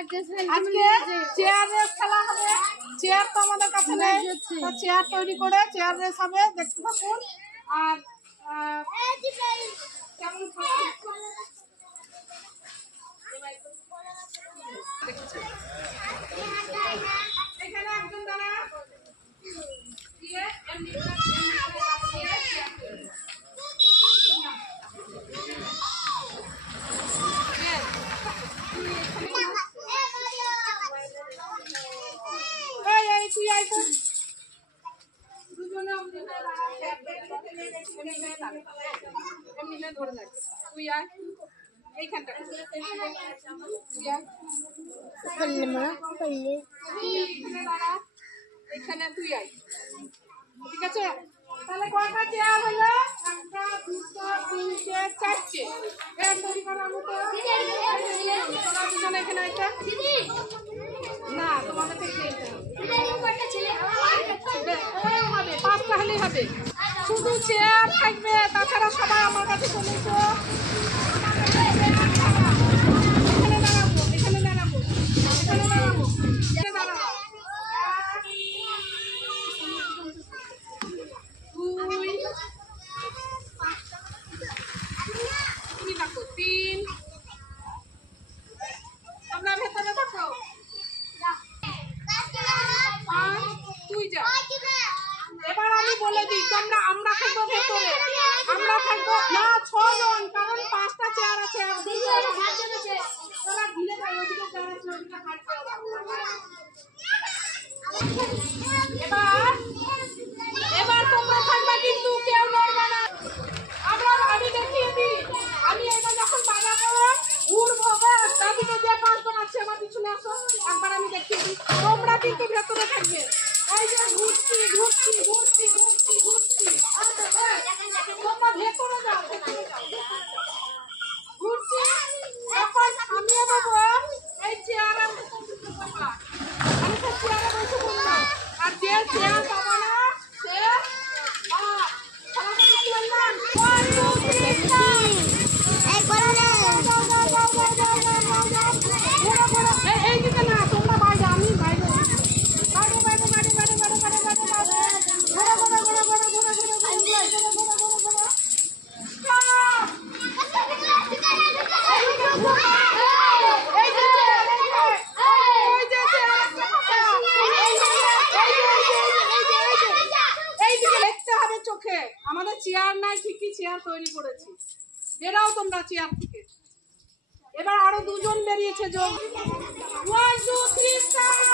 আজকে chair race খেলা হবে। চেয়ার তো আমাদের কাছে নেই, চেয়ার তৈরি করে চেয়ার রেস হবে, দেখতে থাকুন। আর কেমন এখানে একজন দাঁড়া দিয়ে এখানে তুই আয়, ঠিক আছে? তাহলে কয়টা চেয়ার হলো? একটা, দুটো, তিনটে, চারটে। তৈরি করা মতো এখানে একটা না তোমাদের হবে, পাঁচটা হলেই হবে। শুধু চেয়ার থাকবে, তাছাড়া সবাই আমার কাছে চলে এসো। এখানে দাঁড়াবো, এখানে দাঁড়াবো, এখানে দাঁড়াবো, এখানে দাঁড়াবো। তুমি থাকো, তিন, তোমরা ভেতরে থাকো, পাঁচ, তুই যা। এবার আমি বলে দিই, তোমরা আমরা থাকবো ভেতরে, আমরা থাকবো না 6 জন, কারণ 5টা চেয়ার আছে। তোরা ঢিলে যাই, ওদিকে চেয়ার আছে, ওদিকে হাঁটতে হবে। এবার তোমরা থাকবা, কিন্তু কেউ নড়বে না। আমি দেখিয়ে দিই, আমি এবার যখন বাজাবো উড়বো, দাদিকে যে 5 জন আছে আমার পিছনে আসো, একবার আমি দেখিয়ে দিই। তোমরা কিন্তু ভেতরে থাকবে। এই যে ঘুরছি ঘুরছি ঘুরছি ঘুরছি ঘুরছি, তোমরা ভেতরে যাও, ঘুরছি। এখন আমি বাবু এই চেয়ারে আমি তো চেয়ারে বসে বললাম, আর যে চেয়ার পাবো না সে এই দিকে না, তোমরা বাইরে, আমি বাইরে চোখে। আমাদের চেয়ার নাই ঠিকই, চেয়ার তৈরি করেছি। বেরাও তোমরা চেয়ার থেকে। এবার আরো 2 জন বেরিয়েছে, যোগ 1 2 3 স্টার্ট।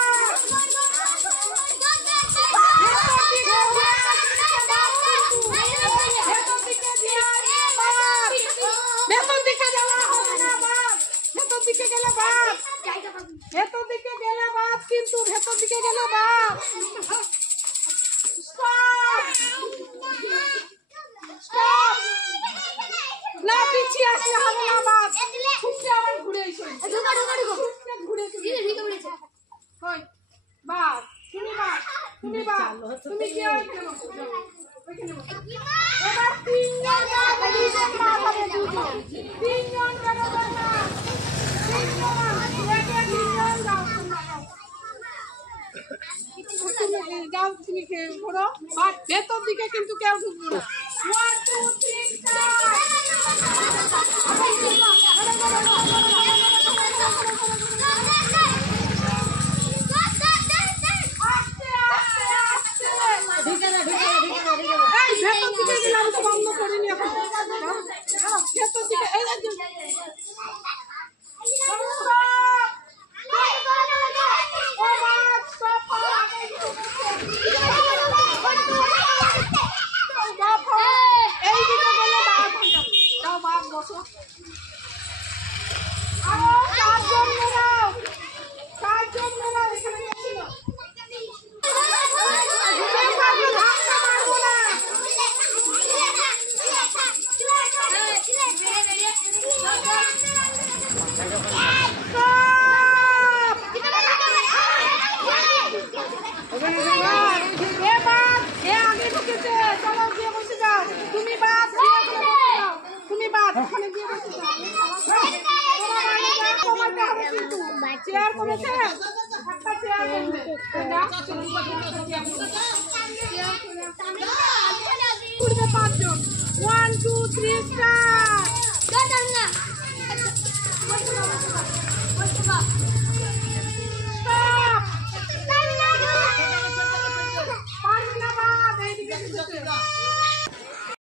ভেতর দিকে যাওয়া হবে না, বাদ। ভেতর দিকে গেলে বাদ, ভেতর দিকে গেলে বাদ, কিন্তু ভেতর দিকে গেলে বাদ। না পিছিয়ে আসলে হবে না, বাদ। ছুটতে আবার ঘুরে এসো, ঘুরে বাদ। তুমি বাদ, তুমি বাদ, তুমি কি এবার 3 জন যাও, তুমি ঘোরো। ভেতর দিকে কিন্তু কেউ ঢুকবো না। 1 2 3 বন্ধ করিনি এখন। ভেতর দিকে তুমি বাদ, ওখানে গিয়ে বসে যাও। চেয়ার কমেছে, একটা চেয়ার কমবে। উঠবে 5 জন। 1 2 3 স্টার্ট।